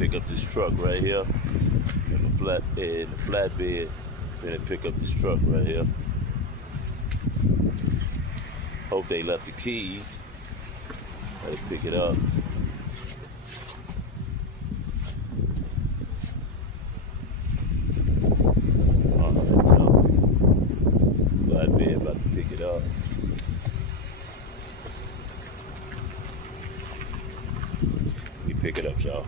pick up this truck right here in the flatbed. Finna pick up this truck right here. Hope they left the keys. Gotta pick it up. Alright, so flatbed about to pick it up. Let me pick it up, y'all.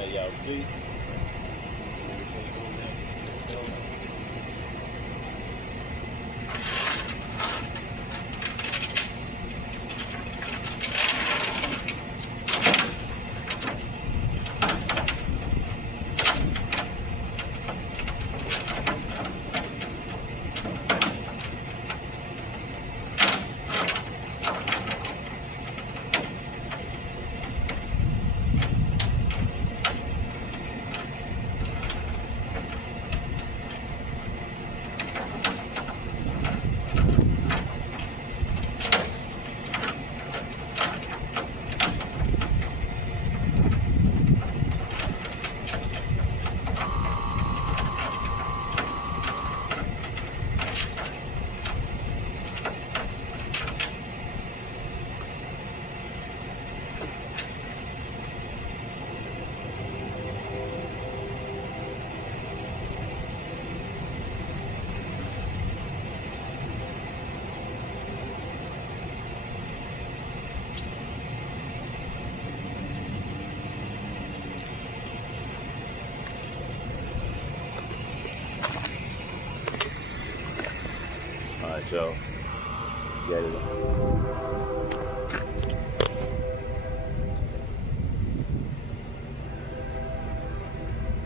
there, y'all see? Alright, so get it.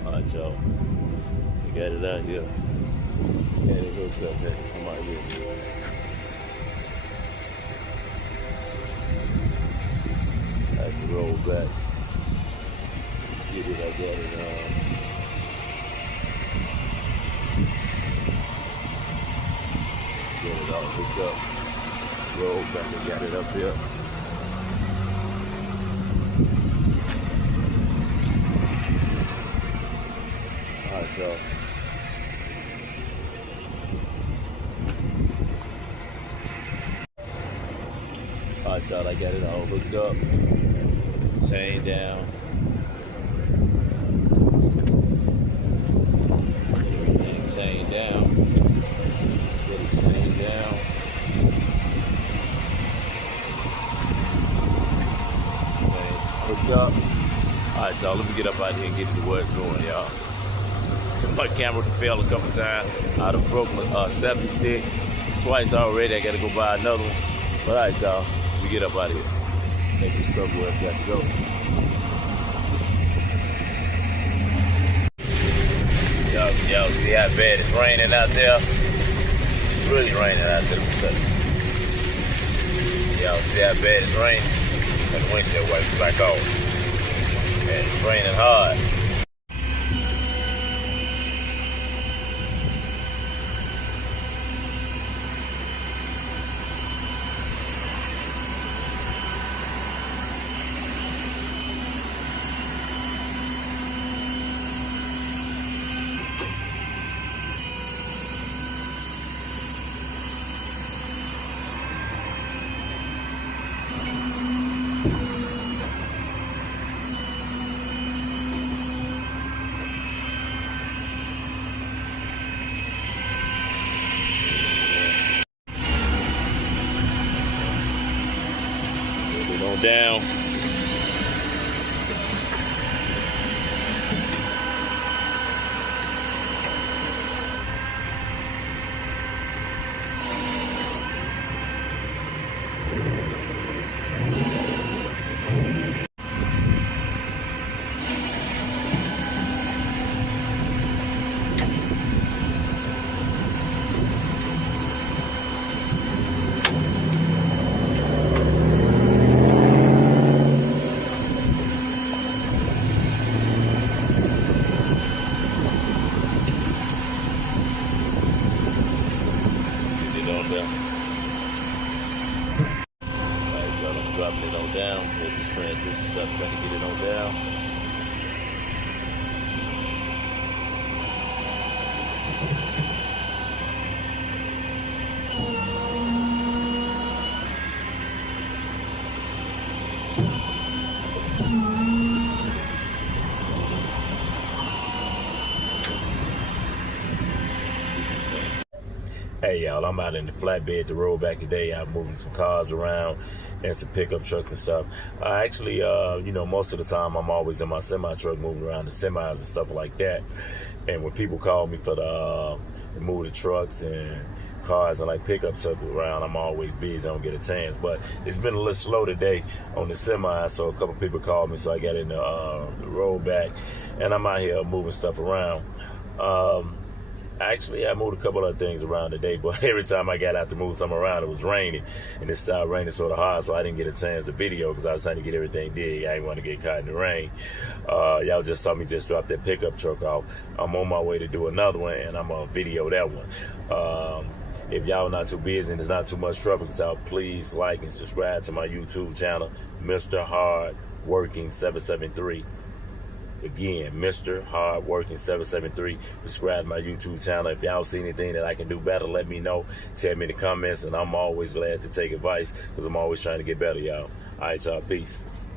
Alright, so we got it out here. Got it hooked up there. Come out here. I have to roll back. Get it, I got it. Get it all hooked up. Roll back and got it up here. Alright, so alright, so I got it all hooked up. Chain down. Everything chained down. Get it chained down. Chain hooked up. Alright, so let me get up out here and get to where it's going, y'all. My camera failed a couple times. I done broke my selfie stick twice already. I gotta go buy another one. But alright, y'all, we get up out of here. Take this truck where it's got to go. Y'all see how bad it's raining out there? It's really raining out there. Y'all see how bad it's raining? And the windshield wipers back off. And it's raining hard. On down. Hey y'all, I'm out in the flatbed to roll back today. I'm moving some cars around and some pickup trucks and stuff. I actually, most of the time I'm always in my semi truck moving around the semis and stuff like that. And when people call me for the move the trucks and cars and like pickup trucks around, I'm always busy. I don't get a chance. But it's been a little slow today on the semi, so a couple people called me, so I got in the roll back, and I'm out here moving stuff around. Actually, I moved a couple of things around today, but every time I got out to move something around, it was raining, and it started raining sort of hard, so I didn't get a chance to video because I was trying to get everything did. I didn't want to get caught in the rain. Y'all just saw me just drop that pickup truck off. I'm on my way to do another one, and I'm going to video that one. If y'all not too busy and there's not too much trouble, y'all please like and subscribe to my YouTube channel, Mr. Hard Working 773. Again, Mr. Hardworking 773. Subscribe to my YouTube channel. If y'all see anything that I can do better, let me know. Tell me in the comments, and I'm always glad to take advice because I'm always trying to get better, y'all. All right, y'all. Peace.